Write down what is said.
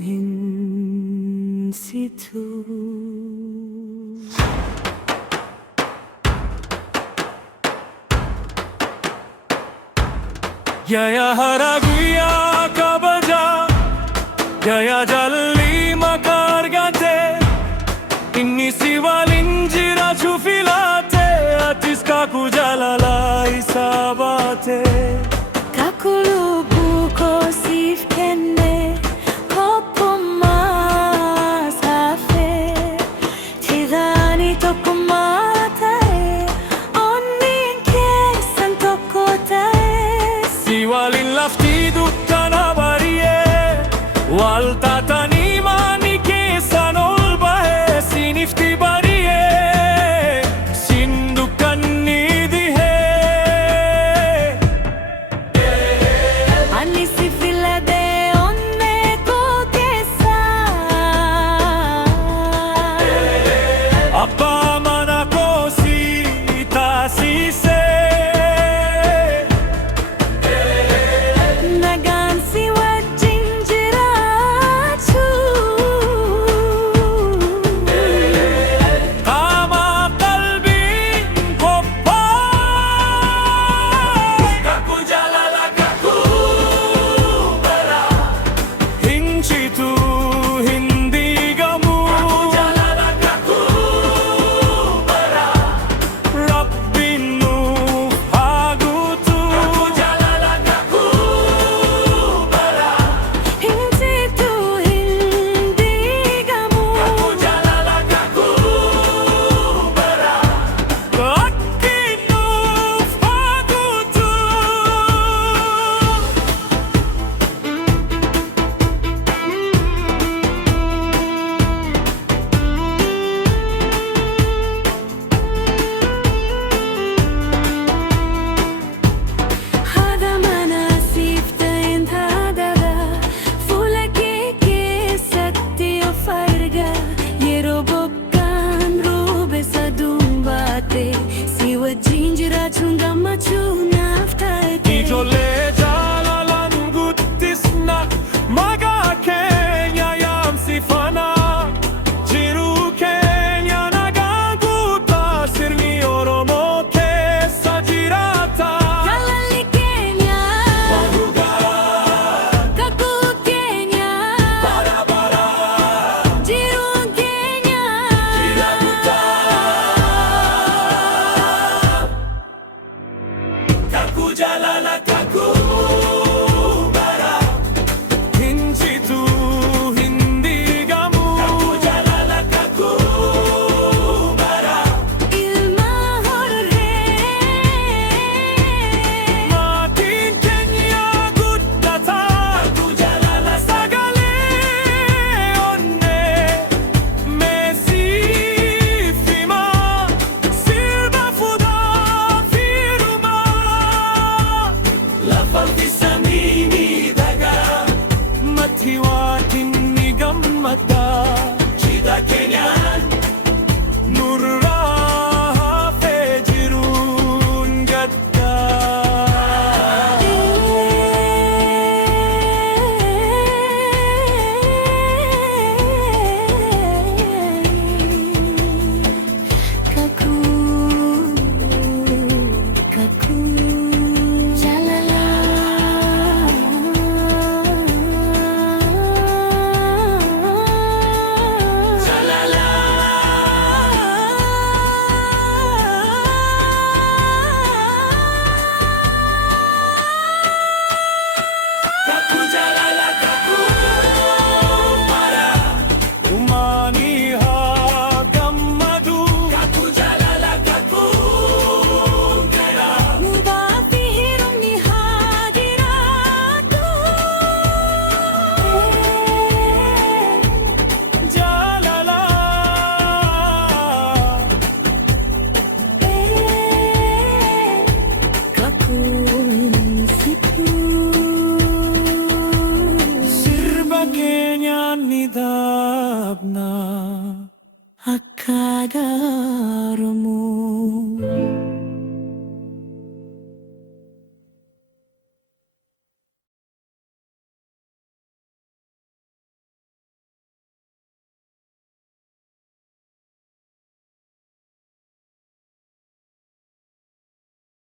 Kakuhin situ Yaya haraguya kabaja Yaya jalli makargate Inni sivalinjira chufilate Atis kaku jalala isabate Kakulubu ko sif kenne Kopuma safe Tidani tokumatae Onnin kesan tokotae Siwalin lafti dukkana bariye Wal tatani mani kesan olbahe Sinifti bariye Sin dukkan nidihe Anni si fila de onne ko kesa Abba mana kosi tasi se Nagan si wajjin jirachu Kama kalbin koppa Kaku jalala kaku bara Hinchitu hindi gamu Kaku jalala kaku bara Rabbinu hagutu Kaku jalala kaku bara Hindi tu hindi gamu Kaku jalala kaku bara Rabbinu hagutu Hada manasif tayin hadara Fula ke sakti o farga Yero bokkan rube sa dumbate Siwa jinjira chunga machu naftaite Ijole jalalan guttisna Maga Kenya yam sifana Jiru Kenya nagaguta Sirni oromo ke sajirata Kalali Kenya Waruga Kaku Kenya bara bara Jirung Kenya Jiraguta Kaku jalala kaku bara Hinchitu hindi gamu Kaku jalala kaku bara Ilma horre Matin Kenya guddata Kaku jalala sagale onne Mesifima Silba fuda firuma Lafal fisamini daga Matiwatin nigammata Chida Kenyan Nurra hafe jirun gadda Kaku Kaku Jalala Jalala Kaku jalala kaku bara Umani ha gammadu Kaku jalala kaku gara malab na Akada mo